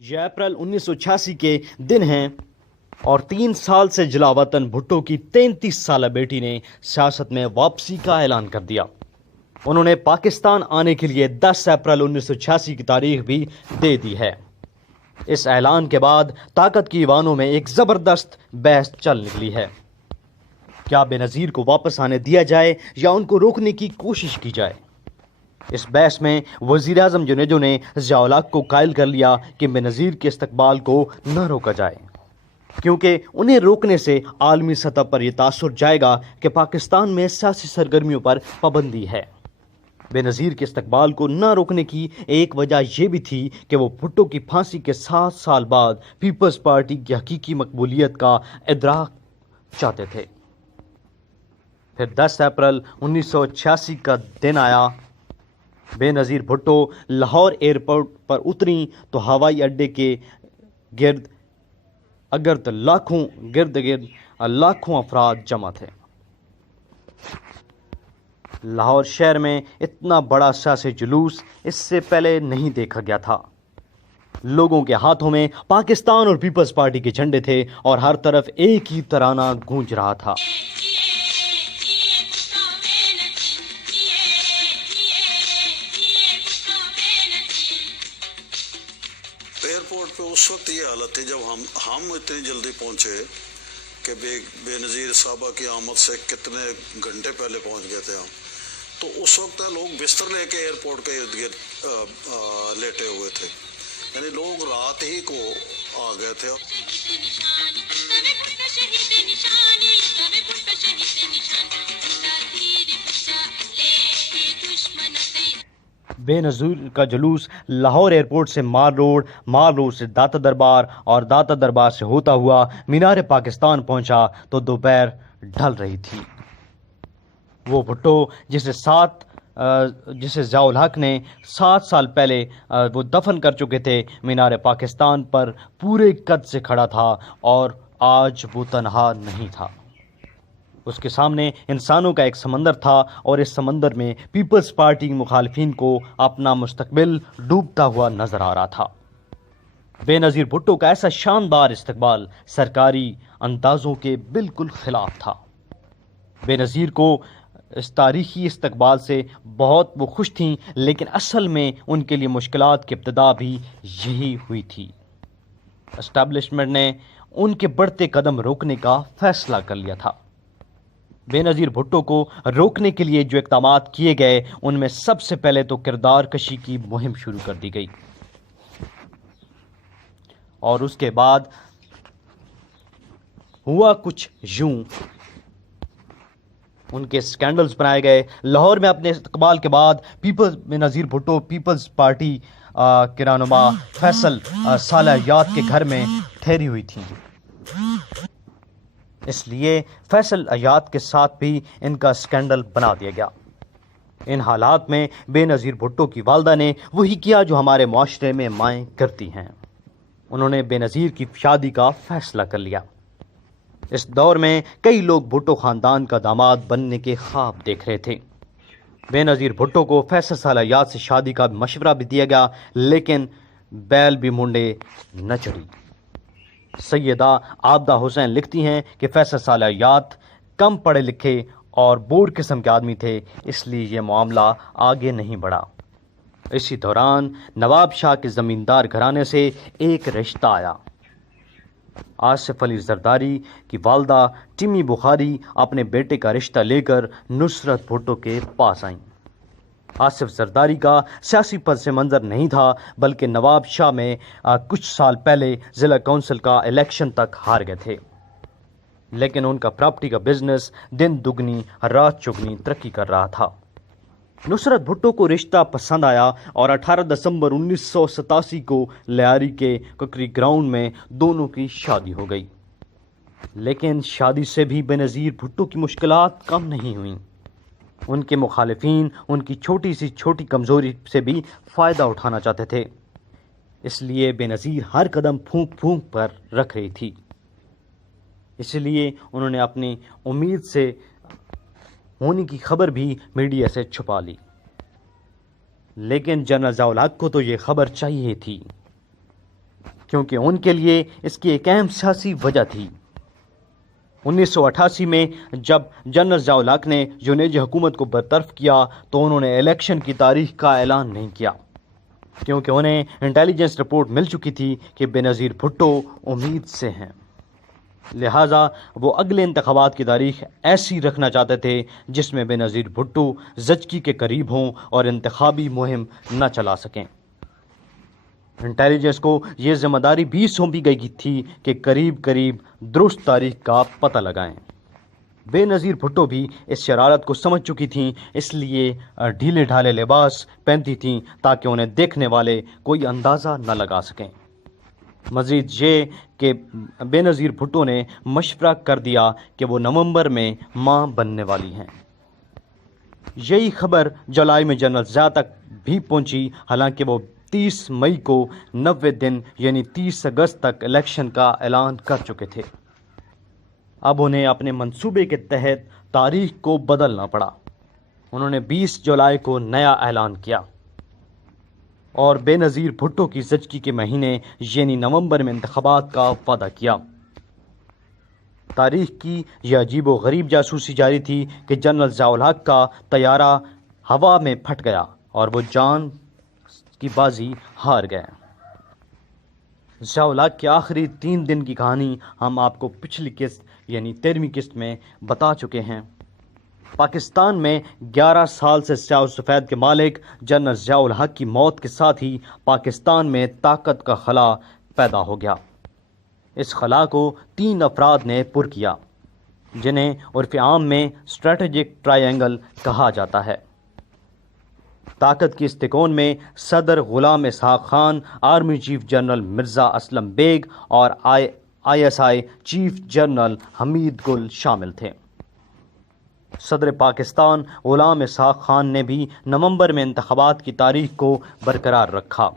یہ اپریل 1986 کے دن ہیں اور 3 سال سے جلا وطن بھٹو کی 33 سالہ بیٹی نے سیاست میں واپسی کا اعلان کر دیا۔ انہوں نے پاکستان آنے کے لیے 10 اپریل 1986 کی تاریخ بھی دے دی ہے۔ اس اعلان کے بعد طاقت کی ایوانوں میں ایک زبردست بحث چل نکلی ہے۔ کیا بے نظیر کو واپس آنے دیا جائے یا ان کو روکنے کی کوشش کی جائے؟ اس بحث میں وزیر اعظم جنیجو نے ضیاء الحق کو قائل کر لیا کہ بے نظیر کے استقبال کو نہ روکا جائے، کیونکہ انہیں روکنے سے عالمی سطح پر یہ تاثر جائے گا کہ پاکستان میں سیاسی سرگرمیوں پر پابندی ہے۔ بے نظیر کے استقبال کو نہ روکنے کی ایک وجہ یہ بھی تھی کہ وہ بھٹو کی پھانسی کے 7 سال بعد پیپلز پارٹی کی حقیقی مقبولیت کا ادراک چاہتے تھے۔ پھر 10 اپریل 1986 کا دن آیا۔ بے نظیر بھٹو لاہور ایئرپورٹ پر اتری تو ہوائی اڈے کے گرد لاکھوں افراد جمع تھے۔ لاہور شہر میں اتنا بڑا سیاسی جلوس اس سے پہلے نہیں دیکھا گیا تھا۔ لوگوں کے ہاتھوں میں پاکستان اور پیپلز پارٹی کے جھنڈے تھے اور ہر طرف ایک ہی ترانہ گونج رہا تھا۔ ایئرپورٹ پہ اس وقت یہ حالت تھی جب ہم اتنی جلدی پہنچے کہ بے نظیر صاحبہ کی آمد سے کتنے گھنٹے پہلے پہنچ گئے تھے ہم، تو اس وقت لوگ بستر لے کے ایئرپورٹ کے ارد گرد لیٹے ہوئے تھے، یعنی لوگ رات ہی کو آ گئے تھے۔ بے نظیر کا جلوس لاہور ایئرپورٹ سے مار روڈ سے داتا دربار اور داتا دربار سے ہوتا ہوا مینار پاکستان پہنچا تو دوپہر ڈھل رہی تھی۔ وہ بھٹو جسے ضیاء الحق نے 7 سال پہلے وہ دفن کر چکے تھے، مینار پاکستان پر پورے قد سے کھڑا تھا اور آج وہ تنہا نہیں تھا۔ اس کے سامنے انسانوں کا ایک سمندر تھا اور اس سمندر میں پیپلز پارٹی کے مخالفین کو اپنا مستقبل ڈوبتا ہوا نظر آ رہا تھا۔ بے نظیر بھٹو کا ایسا شاندار استقبال سرکاری اندازوں کے بالکل خلاف تھا۔ بے نظیر کو اس تاریخی استقبال سے بہت وہ خوش تھیں، لیکن اصل میں ان کے لیے مشکلات کی ابتدا بھی یہی ہوئی تھی۔ اسٹیبلشمنٹ نے ان کے بڑھتے قدم روکنے کا فیصلہ کر لیا تھا۔ بے نظیر بھٹو کو روکنے کے لیے جو اقدامات کیے گئے ان میں سب سے پہلے تو کردار کشی کی مہم شروع کر دی گئی، اور اس کے بعد ہوا کچھ یوں۔ ان کے سکینڈلز بنائے گئے۔ لاہور میں اپنے استقبال کے بعد بے نظیر بھٹو پیپلز پارٹی کے رہنما فیصل صالحیات کے گھر میں ٹھہری ہوئی تھیں، اس لیے فیصل حیات کے ساتھ بھی ان کا سکینڈل بنا دیا گیا۔ ان حالات میں بے نظیر بھٹو کی والدہ نے وہی کیا جو ہمارے معاشرے میں مائیں کرتی ہیں، انہوں نے بے نظیر کی شادی کا فیصلہ کر لیا۔ اس دور میں کئی لوگ بھٹو خاندان کا داماد بننے کے خواب دیکھ رہے تھے۔ بے نظیر بھٹو کو فیصل صالحیات سے شادی کا مشورہ بھی دیا گیا، لیکن بیل بھی منڈے نہ چڑھی۔ سیدہ عابدہ حسین لکھتی ہیں کہ فیصل صالحیات کم پڑھے لکھے اور بور قسم کے آدمی تھے، اس لیے یہ معاملہ آگے نہیں بڑھا۔ اسی دوران نواب شاہ کے زمیندار گھرانے سے ایک رشتہ آیا۔ آصف علی زرداری کی والدہ ٹمی بخاری اپنے بیٹے کا رشتہ لے کر نصرت بھٹو کے پاس آئیں۔ آصف زرداری کا سیاسی پس منظر نہیں تھا، بلکہ نواب شاہ میں کچھ سال پہلے ضلع کونسل کا الیکشن تک ہار گئے تھے، لیکن ان کا پراپرٹی کا بزنس دن دگنی رات چگنی ترقی کر رہا تھا۔ نصرت بھٹو کو رشتہ پسند آیا اور 18 دسمبر 1987 کو لیاری کے ککری گراؤنڈ میں دونوں کی شادی ہو گئی۔ لیکن شادی سے بھی بے نظیر بھٹو کی مشکلات کم نہیں ہوئیں۔ ان کے مخالفین ان کی چھوٹی کمزوری سے بھی فائدہ اٹھانا چاہتے تھے، اس لیے بے نظیر ہر قدم پھونک پر رکھ رہی تھی۔ اس لیے انہوں نے اپنی امید سے ہونے کی خبر بھی میڈیا سے چھپا لی، لیکن جنرل ضیاء الحق کو تو یہ خبر چاہیے تھی۔ کیونکہ ان کے لیے اس کی ایک اہم سیاسی وجہ تھی۔ 1988 میں جب جنرل ضیاء الحق نے یونیج حکومت کو برطرف کیا تو انہوں نے الیکشن کی تاریخ کا اعلان نہیں کیا، کیونکہ انہیں انٹیلیجنس رپورٹ مل چکی تھی کہ بینظیر بھٹو امید سے ہیں، لہٰذا وہ اگلے انتخابات کی تاریخ ایسی رکھنا چاہتے تھے جس میں بینظیر بھٹو زچگی کے قریب ہوں اور انتخابی مہم نہ چلا سکیں۔ انٹیلیجنس کو یہ ذمہ داری بھی سونپی گئی تھی کہ قریب درست تاریخ کا پتہ لگائیں۔ بے نظیر بھٹو بھی اس شرارت کو سمجھ چکی تھیں، اس لیے ڈھیلے ڈھالے لباس پہنتی تھیں تاکہ انہیں دیکھنے والے کوئی اندازہ نہ لگا سکیں۔ مزید یہ کہ بے نظیر بھٹو نے مشورہ کر دیا کہ وہ نومبر میں ماں بننے والی ہیں۔ یہی خبر جولائی میں جنرل ضیاء تک بھی پہنچی، حالانکہ وہ 30 مئی کو 90 دن یعنی 30 اگست تک الیکشن کا اعلان کر چکے تھے۔ اب انہیں اپنے منصوبے کے تحت تاریخ کو بدلنا پڑا۔ انہوں نے 20 جولائی کو نیا اعلان کیا اور بے نظیر بھٹو کی زچگی کے مہینے یعنی نومبر میں انتخابات کا وعدہ کیا۔ تاریخ کی یہ عجیب و غریب جاسوسی جاری تھی کہ جنرل ضیاء الحق کا طیارہ ہوا میں پھٹ گیا اور وہ جان کی بازی ہار گئے۔ ضیاء الحق کے آخری 3 دن کی کہانی ہم آپ کو پچھلی قسط یعنی 13ویں قسط میں بتا چکے ہیں۔ پاکستان میں 11 سال سے سیاہ و سفید کے مالک جنرل ضیاء الحق کی موت کے ساتھ ہی پاکستان میں طاقت کا خلا پیدا ہو گیا۔ اس خلا کو 3 افراد نے پر کیا، جنہیں عرف عام میں اسٹریٹجک ٹرائی اینگل کہا جاتا ہے۔ طاقت کی اس تکون میں صدر Ghulam Ishaq Khan, army chief general Mirza Aslam Baig اور ISI chief general Hamid Gul شامل تھے۔ صدر پاکستان غلام اسحاق خان نے بھی نومبر میں انتخابات کی تاریخ کو برقرار رکھا،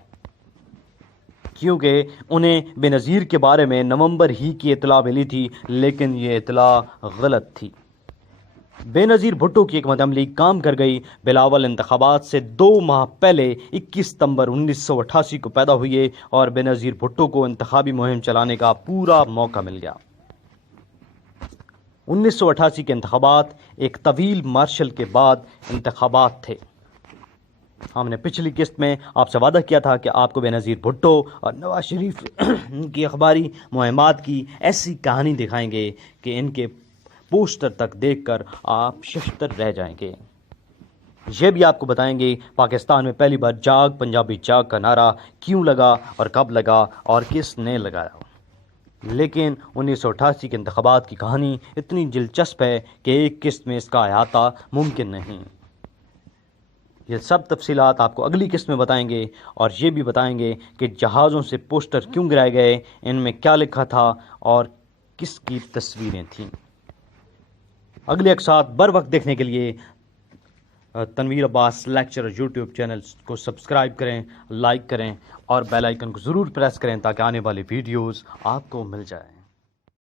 کیونکہ انہیں بے نظیر کے بارے میں نومبر ہی کی اطلاع ملی تھی، لیکن یہ اطلاع غلط تھی۔ بے نظیر بھٹو کی حکمت عملی کام کر گئی۔ بلاول انتخابات سے 2 ماہ پہلے 21 ستمبر 1988 کو پیدا ہوئے اور بے نظیر بھٹو کو انتخابی مہم چلانے کا پورا موقع مل گیا۔ 1988 کے انتخابات ایک طویل مارشل کے بعد انتخابات تھے۔ ہم نے پچھلی قسط میں آپ سے وعدہ کیا تھا کہ آپ کو بے نظیر بھٹو اور نواز شریف کی اخباری مہمات کی ایسی کہانی دکھائیں گے کہ ان کے پوسٹر تک دیکھ کر آپ ششتر رہ جائیں گے۔ یہ بھی آپ کو بتائیں گے پاکستان میں پہلی بار جاگ پنجابی جاگ کا نعرہ کیوں لگا اور کب لگا اور کس نے لگایا۔ لیکن 1988 کے انتخابات کی کہانی اتنی دلچسپ ہے کہ ایک قسط میں اس کا احاطہ ممکن نہیں۔ یہ سب تفصیلات آپ کو اگلی قسط میں بتائیں گے، اور یہ بھی بتائیں گے کہ جہازوں سے پوسٹر کیوں گرائے گئے، ان میں کیا لکھا تھا اور کس کی تصویریں تھیں۔ اگلے اقساط بر وقت دیکھنے کے لیے تنویر عباس لیکچر یوٹیوب چینل کو سبسکرائب کریں، لائک کریں اور بیل آئیکن کو ضرور پریس کریں تاکہ آنے والی ویڈیوز آپ کو مل جائیں۔